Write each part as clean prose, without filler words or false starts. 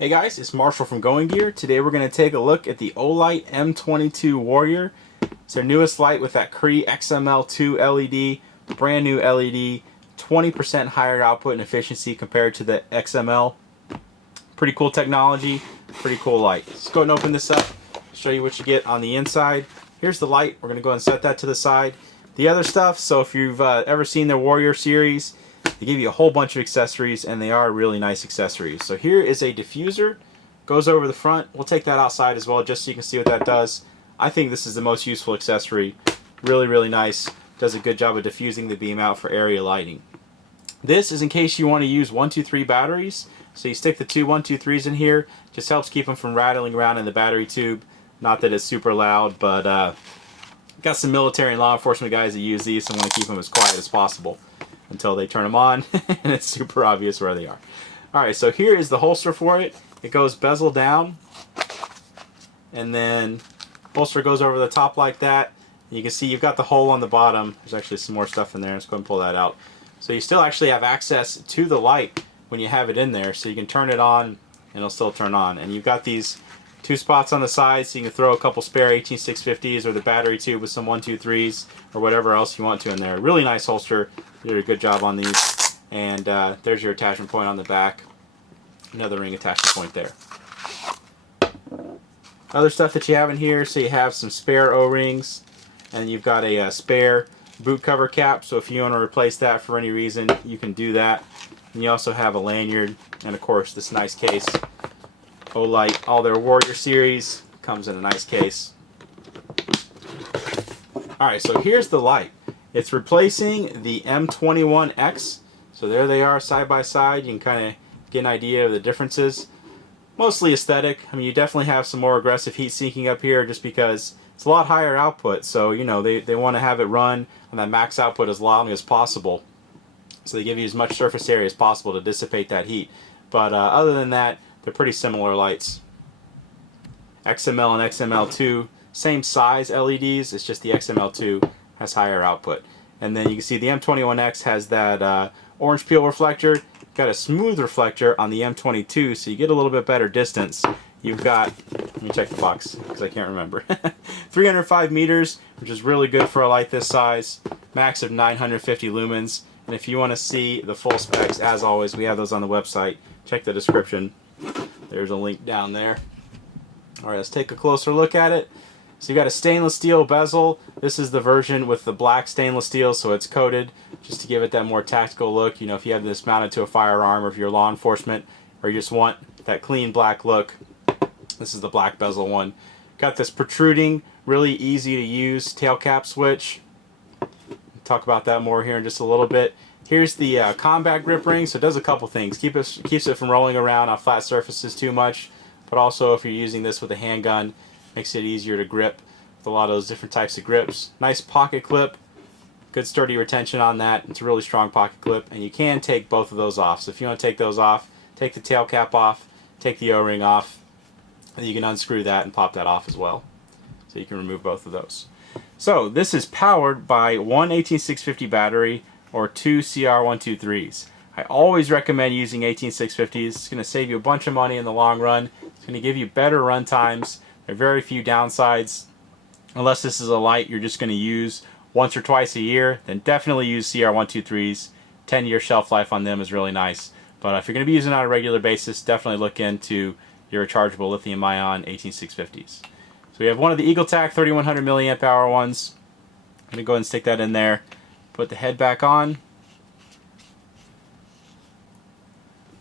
Hey guys, it's Marshall from Going Gear. Today we're going to take a look at the Olight M22 Warrior. It's their newest light with that Cree XML2 LED, brand new LED, 20% higher output and efficiency compared to the XML. Pretty cool technology, pretty cool light. Let's go ahead and open this up, show you what you get on the inside. Here's the light. We're going to go ahead and set that to the side. The other stuff, so if you've ever seen their Warrior series, they give you a whole bunch of accessories, and they are really nice accessories. So here is a diffuser, goes over the front. We'll take that outside as well just so you can see what that does. I think this is the most useful accessory. Really nice. Does a good job of diffusing the beam out for area lighting. This is in case you want to use 123 batteries. So you stick the two 123s in here. Just helps keep them from rattling around in the battery tube. Not that it's super loud, but got some military and law enforcement guys that use these and want to keep them as quiet as possible until they turn them on and it's super obvious where they are. Alright, so here is the holster for it. It goes bezel down, and then holster goes over the top like that. You can see you've got the hole on the bottom. There's actually some more stuff in there. Let's go ahead and pull that out. So you still actually have access to the light when you have it in there, so you can turn it on and it'll still turn on. And you've got these two spots on the side, so you can throw a couple spare 18650s or the battery tube with some 123s or whatever else you want to in there. Really nice holster. You did a good job on these. And there's your attachment point on the back. Another ring attachment point there. Other stuff that you have in here, so you have some spare O-rings, and you've got a spare boot cover cap, so if you want to replace that for any reason, you can do that. And you also have a lanyard, and of course this nice case. Olight, all their Warrior series comes in a nice case. Alright, so here's the light. It's replacing the M21X. So there they are side by side. You can kind of get an idea of the differences. Mostly aesthetic. I mean, you definitely have some more aggressive heat sinking up here just because it's a lot higher output. So, you know, they want to have it run on that max output as long as possible. So they give you as much surface area as possible to dissipate that heat. But other than that, they're pretty similar lights. XML and XML2, same size LEDs, it's just the XML2 has higher output. And then you can see the M21X has that orange peel reflector, got a smooth reflector on the M22, so you get a little bit better distance. You've got, let me check the box because I can't remember, 305 meters, which is really good for a light this size, max of 950 lumens. And if you want to see the full specs, as always, we have those on the website. Check the description. There's a link down there. Alright, let's take a closer look at it. So you got a stainless steel bezel. This is the version with the black stainless steel, so it's coated just to give it that more tactical look. You know, if you have this mounted to a firearm, or if you're law enforcement, or you just want that clean black look, this is the black bezel one. Got this protruding, really easy to use tail cap switch. Talk about that more here in just a little bit. Here's the combat grip ring, so it does a couple things. Keeps it from rolling around on flat surfaces too much, but also if you're using this with a handgun, makes it easier to grip with a lot of those different types of grips. Nice pocket clip, good sturdy retention on that. It's a really strong pocket clip, and you can take both of those off. So if you want to take those off, take the tail cap off, take the O-ring off, and you can unscrew that and pop that off as well. So you can remove both of those. So this is powered by one 18650 battery or two CR123s. I always recommend using 18650s. It's going to save you a bunch of money in the long run. It's going to give you better run times. There are very few downsides. Unless this is a light you're just going to use once or twice a year, then definitely use CR123s. 10-year shelf life on them is really nice. But if you're going to be using it on a regular basis, definitely look into your rechargeable lithium-ion 18650s. So we have one of the EagleTac 3100 milliamp hour ones. I'm going to go ahead and stick that in there. Put the head back on.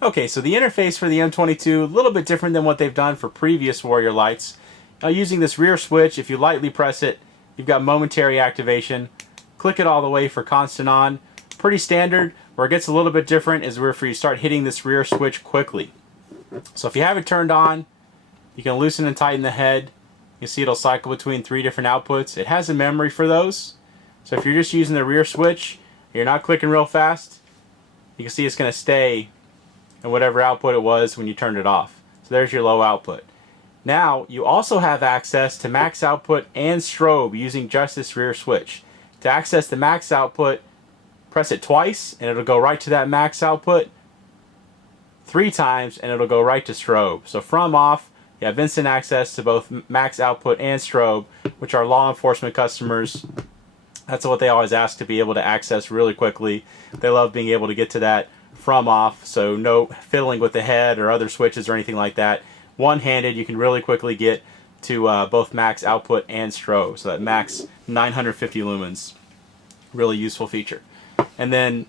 Okay, so the interface for the M22, a little bit different than what they've done for previous Warrior lights. Now using this rear switch, if you lightly press it, you've got momentary activation. Click it all the way for constant on. Pretty standard. Where it gets a little bit different is where you start hitting this rear switch quickly. So if you have it turned on, you can loosen and tighten the head. You see it'll cycle between 3 different outputs. It has a memory for those. So if you're just using the rear switch, you're not clicking real fast, you can see it's going to stay in whatever output it was when you turned it off. So there's your low output. Now you also have access to max output and strobe using just this rear switch. To access the max output, press it twice and it'll go right to that max output. 3 times and it'll go right to strobe. So from off, you have instant access to both max output and strobe, which are law enforcement customers. That's what they always ask, to be able to access really quickly. They love being able to get to that from off, so no fiddling with the head or other switches or anything like that. One-handed, you can really quickly get to both max output and strobe, so that max 950 lumens. Really useful feature. And then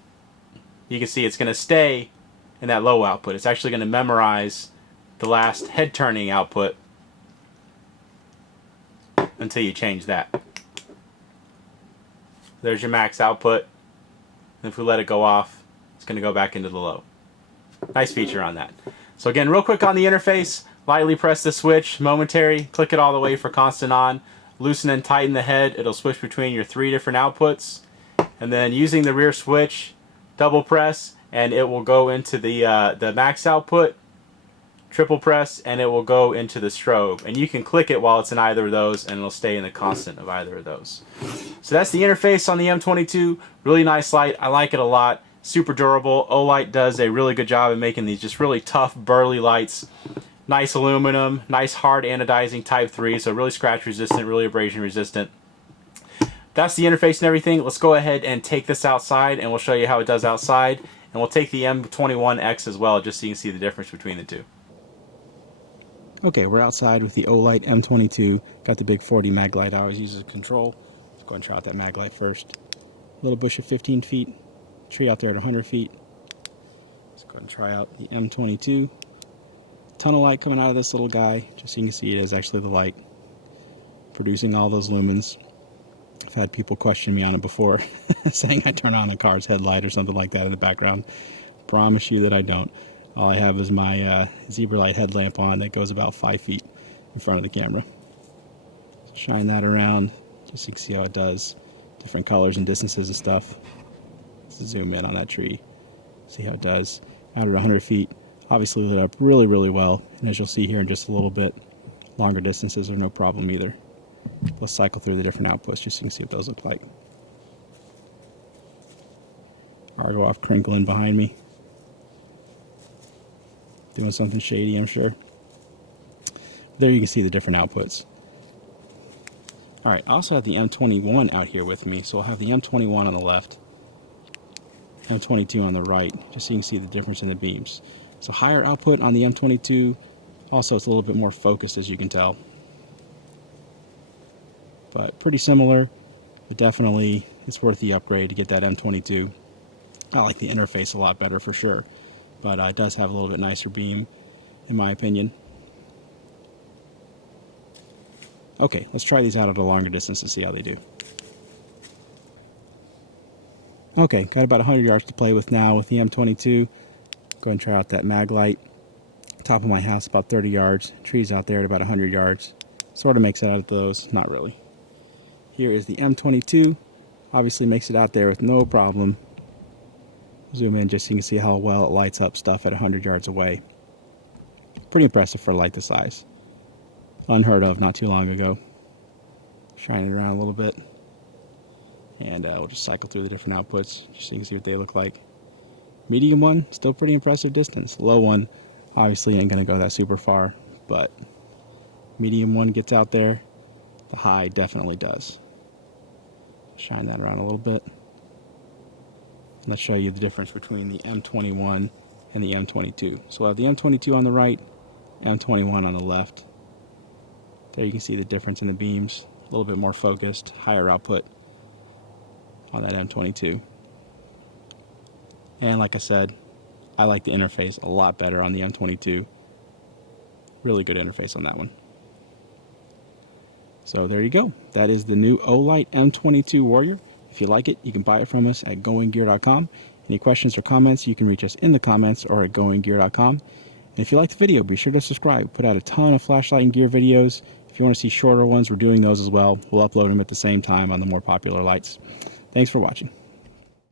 you can see it's going to stay in that low output. It's actually going to memorize the last head turning output until you change that. There's your max output. And if we let it go off, it's going to go back into the low. Nice feature on that. So again, real quick on the interface, lightly press the switch, momentary, click it all the way for constant on, loosen and tighten the head, it'll switch between your 3 different outputs, and then using the rear switch, double press, and it will go into the max output, triple press, and it will go into the strobe. And you can click it while it's in either of those, and it'll stay in the constant of either of those. So that's the interface on the M22. Really nice light. I like it a lot. Super durable. Olight does a really good job of making these just really tough, burly lights. Nice aluminum, nice hard anodizing type 3, so really scratch resistant, really abrasion resistant. That's the interface and everything. Let's go ahead and take this outside, and we'll show you how it does outside. And we'll take the M21X as well, just so you can see the difference between the two. Okay, we're outside with the Olight M22. Got the big 40 mag light I always use as a control. Let's go and try out that mag light first. Little bush at 15 feet, tree out there at 100 feet. Let's go and try out the M22. Ton of light coming out of this little guy. Just so you can see, it is actually the light producing all those lumens. I've had people question me on it before, saying I turn on a car's headlight or something like that in the background. Promise you that I don't. All I have is my zebra light headlamp on that goes about 5 feet in front of the camera. So shine that around just so you can see how it does. Different colors and distances and stuff. Let's zoom in on that tree. See how it does. Out at 100 feet. Obviously lit up really, really well. And as you'll see here in just a little bit, longer distances are no problem either. Let's cycle through the different outputs just so you can see what those look like. Argo off crinkling behind me. Doing something shady, I'm sure. There you can see the different outputs. Alright, I also have the M21 out here with me, so I'll have the M21 on the left, M22 on the right, just so you can see the difference in the beams. So higher output on the M22, also it's a little bit more focused, as you can tell. But pretty similar, but definitely it's worth the upgrade to get that M22. I like the interface a lot better for sure, but it does have a little bit nicer beam, in my opinion. Okay, let's try these out at a longer distance to see how they do. Okay, got about 100 yards to play with now with the M22. Go and try out that mag light. Top of my house, about 30 yards. Trees out there at about 100 yards. Sort of makes it out of those, not really. Here is the M22. Obviously makes it out there with no problem. Zoom in just so you can see how well it lights up stuff at 100 yards away. Pretty impressive for a light this size. Unheard of not too long ago. Shine it around a little bit. And we'll just cycle through the different outputs just so you can see what they look like. Medium one, still pretty impressive distance. Low one, obviously ain't going to go that super far, but medium one gets out there. The high definitely does. Shine that around a little bit. Let's show you the difference between the M21 and the M22. So we'll have the M22 on the right, M21 on the left. There you can see the difference in the beams. A little bit more focused, higher output on that M22. And like I said, I like the interface a lot better on the M22. Really good interface on that one. So there you go. That is the new Olight M22 Warrior. If you like it, you can buy it from us at goinggear.com. Any questions or comments, you can reach us in the comments or at goinggear.com. And if you like the video, be sure to subscribe. We put out a ton of flashlight and gear videos. If you want to see shorter ones, we're doing those as well. We'll upload them at the same time on the more popular lights. Thanks for watching.